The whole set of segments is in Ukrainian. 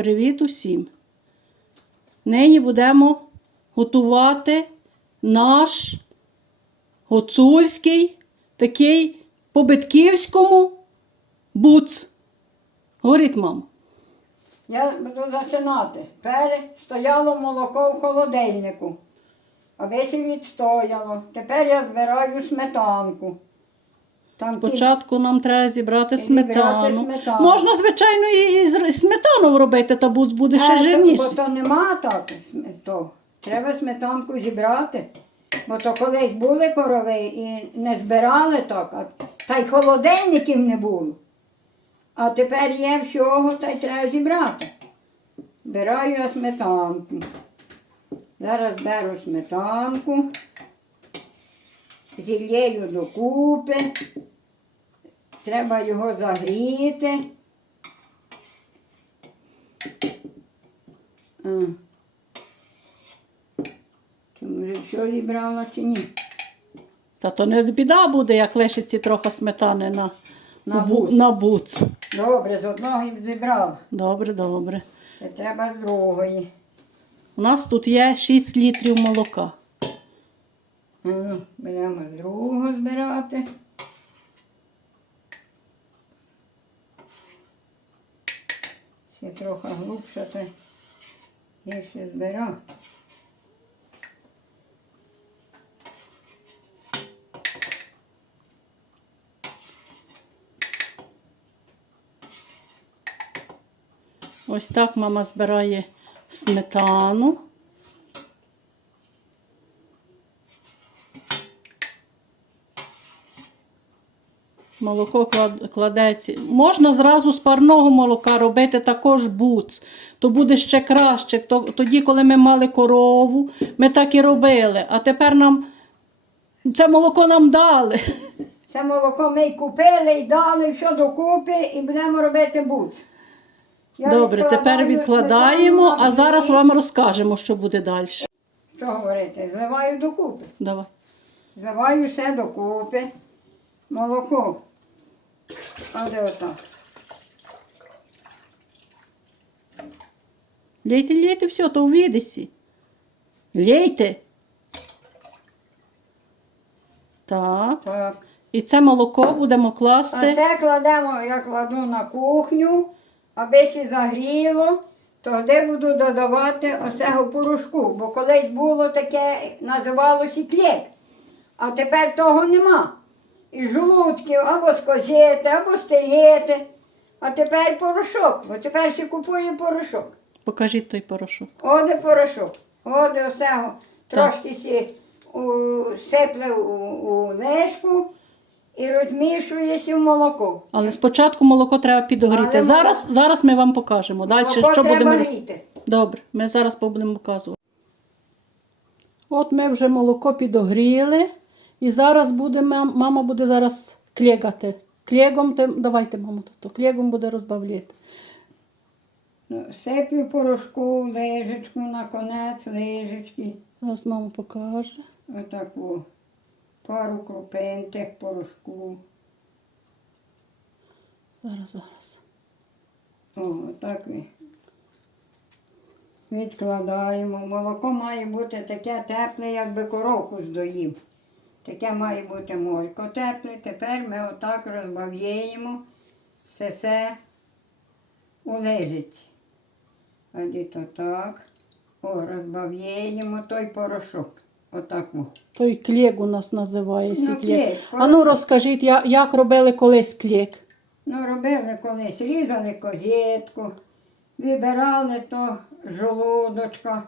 Привіт усім! Нині будемо готувати наш гуцульський, такий по-битківському буц. Говорить, мамо. Я буду починати. Перше стояло молоко в холодильнику, а весь відстояло. Тепер я збираю сметанку. Там Спочатку нам треба зібрати сметану. сметану. Можна, звичайно, і з сметану робити, та буде ще Е, то-. Бо то нема так. То. Треба сметанку зібрати. Бо то колись були корови і не збирали так, а та й холодильників не було. А тепер є всього, та й треба зібрати. Збираю я сметанку. Зараз беру сметанку, зілєю докупи. Треба його загріти. А. Чи може все зібрала чи ні? Та то не біда буде, як лишиться трохи сметани на, На бу- буц. на буц. Добре, з одного і зібрала. Добре, добре. Це треба з другої. У нас тут є 6 літрів молока. А Ну, беремо з другого збирати. Ще трохи глибше, то гірше збирати. Ось так мама збирає сметану. Молоко кладеться. Можна зразу з парного молока робити також буц. То буде ще краще. Тоді, коли ми мали корову, ми так і робили. А тепер нам це молоко нам дали. Це молоко ми й купили і дали все докупи і будемо робити буц. Я Добре, тепер відкладаємо, а зараз вам розкажемо, що буде далі. Що говорити? Зливаю докупи. Давай. Зливаю все докупи. Молоко. А де отак? Лейте, лейте, все, то у відесі. Лейте. Так. Так. І це молоко будемо А класти. це кладемо, я кладу на кухню, аби ще загріло, тоді буду додавати оцього порошку. Бо колись було таке, називалося клєк. А тепер того нема. І жолудків або з козети, або з телети. А тепер порошок, бо тепер ще купує порошок. Покажіть той порошок. Оде порошок. Оде всього. Трошки сі сипле у, у лешку і розмішується в молоко. Але спочатку молоко треба підогріти. Але Зараз, зараз ми вам покажемо. Далі, Молоко що треба будемо. гріти. Добре, ми зараз будемо показувати. От ми вже молоко підогріли. І зараз буде, мама буде зараз клєгати. Клєгом, те- давайте, мамо, то клєгом буде розбавляти. Ну, Сиплю порошку, лижечку, на конець лижечки. Зараз мама покаже. Отаку. Пару крупин тих порошку. Зараз, зараз. О, отак ви. Відкладаємо. Молоко має бути таке тепле, якби коровку здоїв. Таке має бути молько тепле. Тепер ми отак розбавляємо все це у лижиці. Тоді то так. О, розбавляємо той порошок. Отак. Той клєк у нас називається. Ну, клєк. А ну розкажіть, як робили колись клєк? Ну, робили колись, різали козетку, вибирали то жолудочка,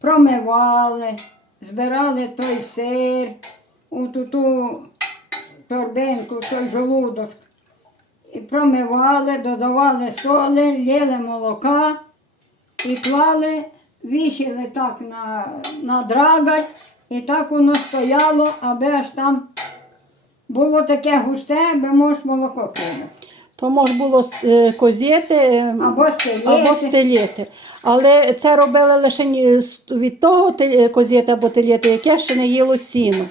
промивали, збирали той сир, у ту, ту торбинку, той жолудок. І промивали, додавали соли, лили молока і клали, вішали так на, на драгать, і так воно стояло, аби аж там було таке густе, аби можеш молоко кинути. То може було е, козєти е, Або стелети. Але це робили лише від того те- козєти або телєти, яке ще не їло сіно.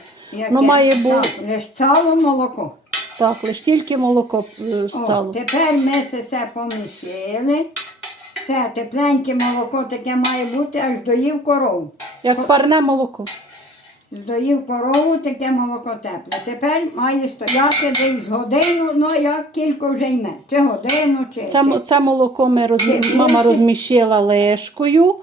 Ну, має бути. Так, лиш цало молоко. Так, лише тільки молоко е, з О, тепер ми це все помішали. Це тепленьке молоко таке має бути, аж доїв корову. Як парне молоко. Доїв корову, таке молоко тепле. Тепер має стояти десь годину, ну як кілько вже йме. Чи годину, чи. Це, це молоко ми розмі... Мама розміщила лешкою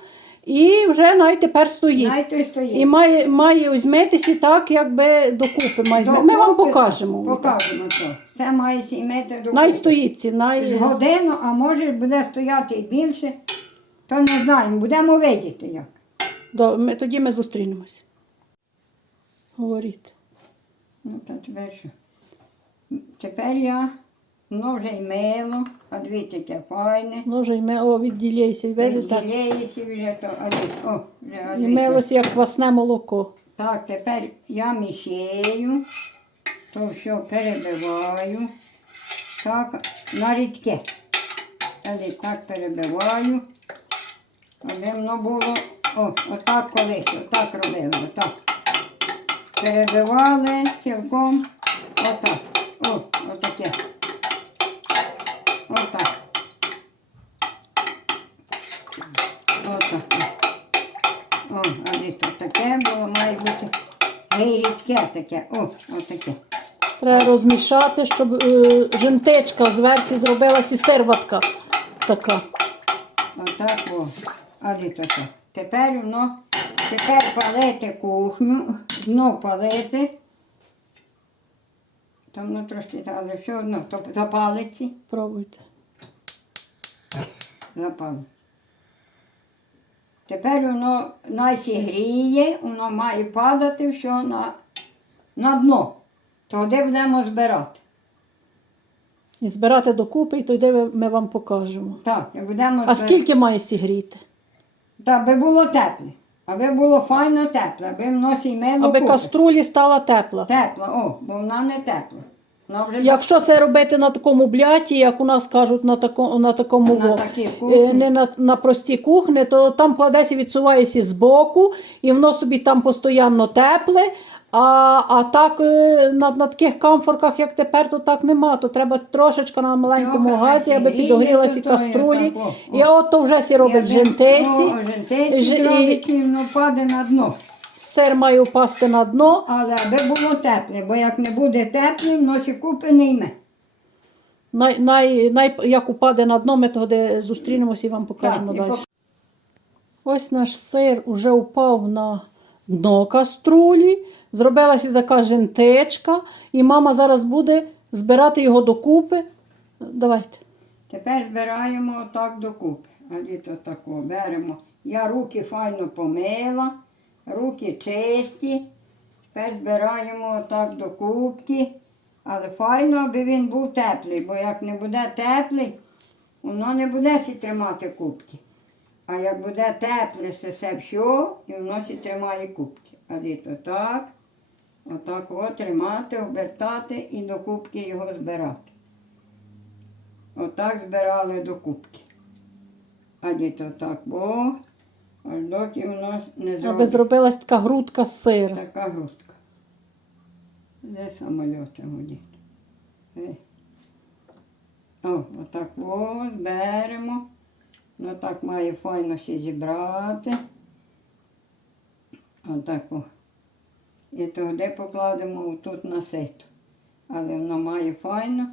і вже най тепер стоїть. Той стоїть. І має, має озьметися так, якби докупи. Має зме- Ми вам Докупи, покажемо. Покажемо то. Це має сімейте до Най стоїть ці, най... Годину, а може буде стояти і більше. То не знаємо, будемо видіти як. До- Ми, тоді ми зустрінемось. Говоріть. Ну, та тепер що? Тепер я, воно вже й мило, а дивіться, яке файне. Вже й ми, о, відділяйся, видите? Відділяється вже то, а дивіться, о, вже, а І милося, як квасне молоко. Так, тепер я мішаю, то все перебиваю. Так, на рідке. Далі так перебиваю. Аби воно було, о, отак колись, отак робили, отак. Перебивали цілком, отак. О, отаке. Отак. Отак. О, а де таке було, має бути рідке таке. О, отаке. Треба розмішати, щоб е, жентечка зверху зробилася серватка така. Отак о. А де то. Тепер воно, тепер палити кухню, дно палити. Там воно трошки, але все одно, то запалиться, Пробуйте. запали. Тепер воно наче гріє, воно має падати все на, на дно. Тоді будемо збирати. І збирати докупи, і тоді ми вам покажемо. Так, будемо А збирати. скільки має сігріти? Та аби було тепле. Аби було файно тепле, аби вночі мило Аби купи. каструлі стала тепла. Тепла, о, бо вона не тепла. Вона вже Якщо це робити на такому бляті, як у нас кажуть, на, тако, на такому На во, такій е, не на, на простій кухні, то там кладеться, відсувається з боку, і воно собі там постійно тепле. А, а так е, на, на таких камфорках, як тепер, то так нема. То треба трошечки на маленькому Трохи газі, аби підогрілася каструлі. І от то вже сі робить Аби- жентеці. Жентеці Ж- і- робить, і воно паде на дно. Сир має впасти на дно. Але аби було тепле, бо як не буде тепле, в носі купи не йме. Най, най, най, як упаде на дно, ми тоді зустрінемося і вам покажемо Так, далі. Ось наш сир уже впав на дно каструлі, зробилася така жентечка, і мама зараз буде збирати його докупи. Давайте. Тепер збираємо отак докупи. А діто тако беремо. Я руки файно помила, руки чисті. Тепер збираємо отак до кубки. Але файно, аби він був теплий, бо як не буде теплий, воно не буде сі тримати кубки. А як буде тепле, це все все, і воно сі тримає кубки. А діто так, отак от тримати, обертати і до кубки його збирати. Отак збирали до кубки. А діто так, бо аж доки воно не Аби зробилась така грудка з сира. така грудка. Де самольоти гудять? Е. О, отак о, беремо. Ну так має файно ще зібрати. Отак о. І тоді покладемо тут на сито. Але воно має файно,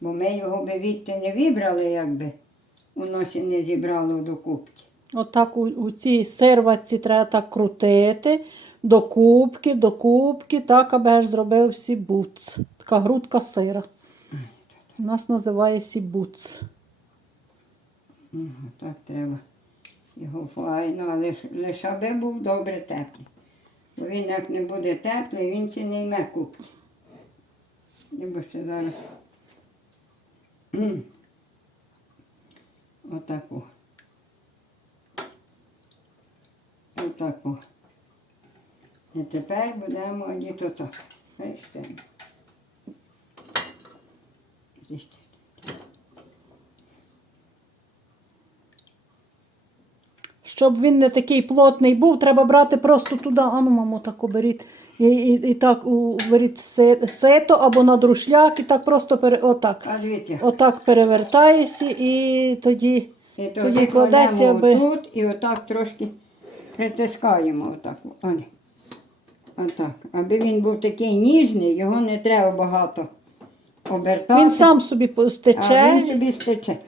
бо ми його би відти не вибрали, якби воно ще не зібрало до кубки. Отак у, у цій серватці треба так крутити. До кубки, до кубки, так, аби аж зробив сібуц. Така грудка сира. У нас називає сібуц. Ага, Так треба його файно, але лише аби був добре теплий. Бо він як не буде теплий, він ще не йме кубки. Бо ще зараз. Отаку. Отаку. І тепер будемо одіти так. Бачите? Бачите? Щоб він не такий плотний був, треба брати просто туди, ану, мамо, так оберіть. І, і, і так беріть се- сито або на друшляк, і так просто пере, отак. А. Отак перевертаєшся і тоді. І Тоді кладеться, аби- тут і отак трошки притискаємо. Отак. Отак. Аби він був такий ніжний, його не треба багато обертати. Він сам собі а він собі стече.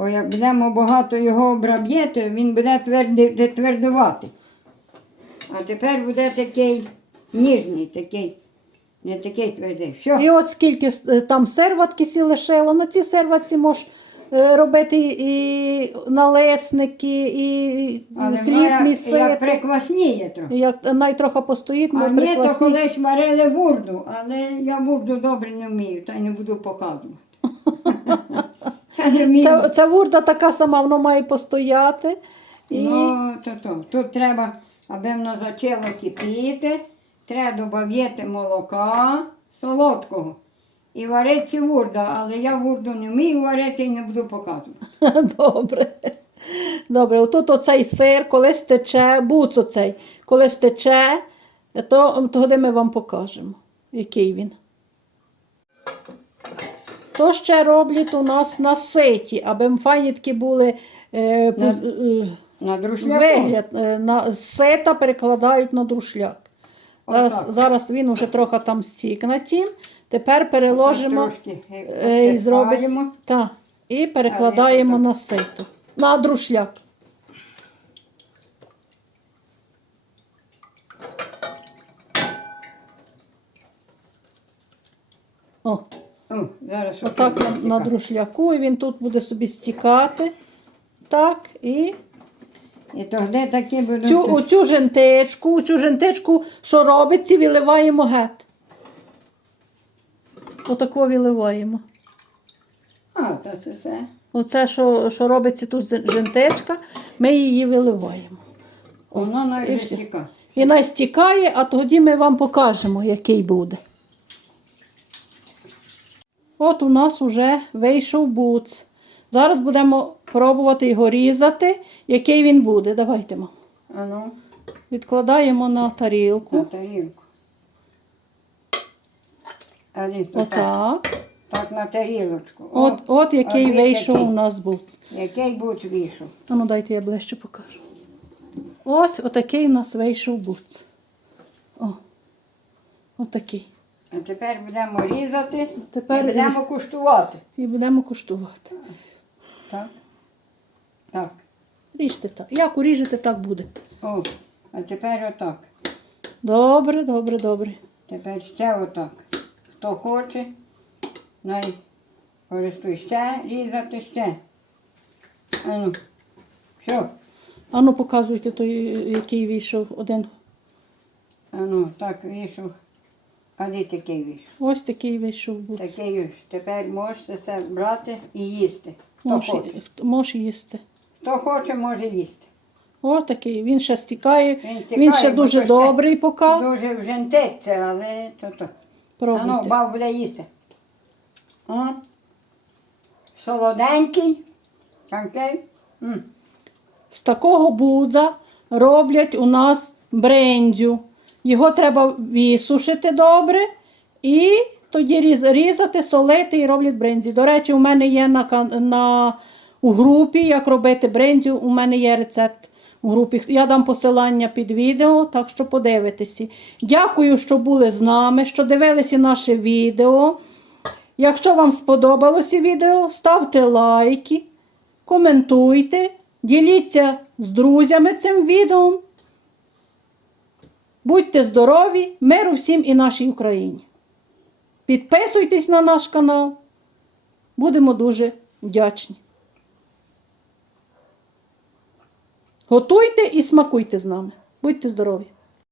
Бо як будемо багато його обраб'єти, він буде тверди, твердувати. А тепер буде такий ніжний, такий, не такий твердий. Все. І от скільки е, там серватки сі лишило, на цій серватці можеш робити і налесники, і Але хліб воно як, приквасніє трохи. Як най трохи постоїть, А ми ні, то колись варили вурду, але я вурду добре не вмію, та й не буду показувати. Це, ця вурда така сама, воно має постояти. І Ну, то, то. Тут треба, аби воно почало кипіти, треба додати молока солодкого. І варити вурда, але я вурду не вмію варити і не буду показувати. добре. Добре, отут оцей сир, коли стече, буц оцей, коли стече, то тоді ми вам покажемо, який він. То ще роблять у нас на ситі, аби фанітки були е, На- е, На вигляд. е, на, сета перекладають на друшляк. Зараз, Отак. зараз він вже трохи там стік на тім. Тепер переложимо е, і зробимо та, і перекладаємо на сито. На друшляк. О, О, зараз отак на, на друшляку, і він тут буде собі стікати. Так, і І тоді такі будуть. цю, оцю жентичку, цю жентичку, що робиться, виливаємо геть. Отако виливаємо. А, то це все. Оце, що, що робиться тут жентичка, ми її виливаємо. Воно і навіть стіка. І вона стікає, а тоді ми вам покажемо, який буде. От у нас вже вийшов буц. Зараз будемо пробувати його різати, який він буде. Давайте, мам. А ну, Відкладаємо на на тарілку. тарілку. А то так. Отак. Так на тарілочку. От, от який от вийшов який. у нас буц. Який будь вийшов. А ну дайте я ближче покажу. Ось отакий у нас вийшов буц. О, отакий. А тепер будемо різати Тепер і будемо куштувати. І будемо куштувати. Так. Так. Ріжте так. Як уріжете, так буде. О, а тепер отак. Добре, добре, добре. Тепер ще отак. Хто хоче, най користуй ще, різати ще. А ну, все. А ну показуйте той, який вийшов один. А ну, так вийшов. Де такий вийшов? Ось такий вийшов буц. Такий ось. Тепер можете це брати і їсти. Хто Можеш, хоче. хто- їсти. Хто хоче, може їсти. О, такий. Він ще стікає. Він Він, ще бо дуже то добрий поки. Дуже вже нтеться, але то то. А ну, Пробуйте. баб буде їсти. О. Солоденький. Такий. М. З такого будза роблять у нас брендю. Його треба висушити добре і тоді різати, солити і роблять брензі. До речі, у мене є на, на, у групі, як робити брендю, у мене є рецепт у групі. Я дам посилання під відео, так що подивитеся. Дякую, що були з нами, що дивилися наше відео. Якщо вам сподобалося відео, ставте лайки, коментуйте, діліться з друзями цим відео. Будьте здорові, миру всім і нашій Україні. Підписуйтесь на наш канал. Будемо дуже вдячні. Готуйте і смакуйте з нами. Будьте здорові!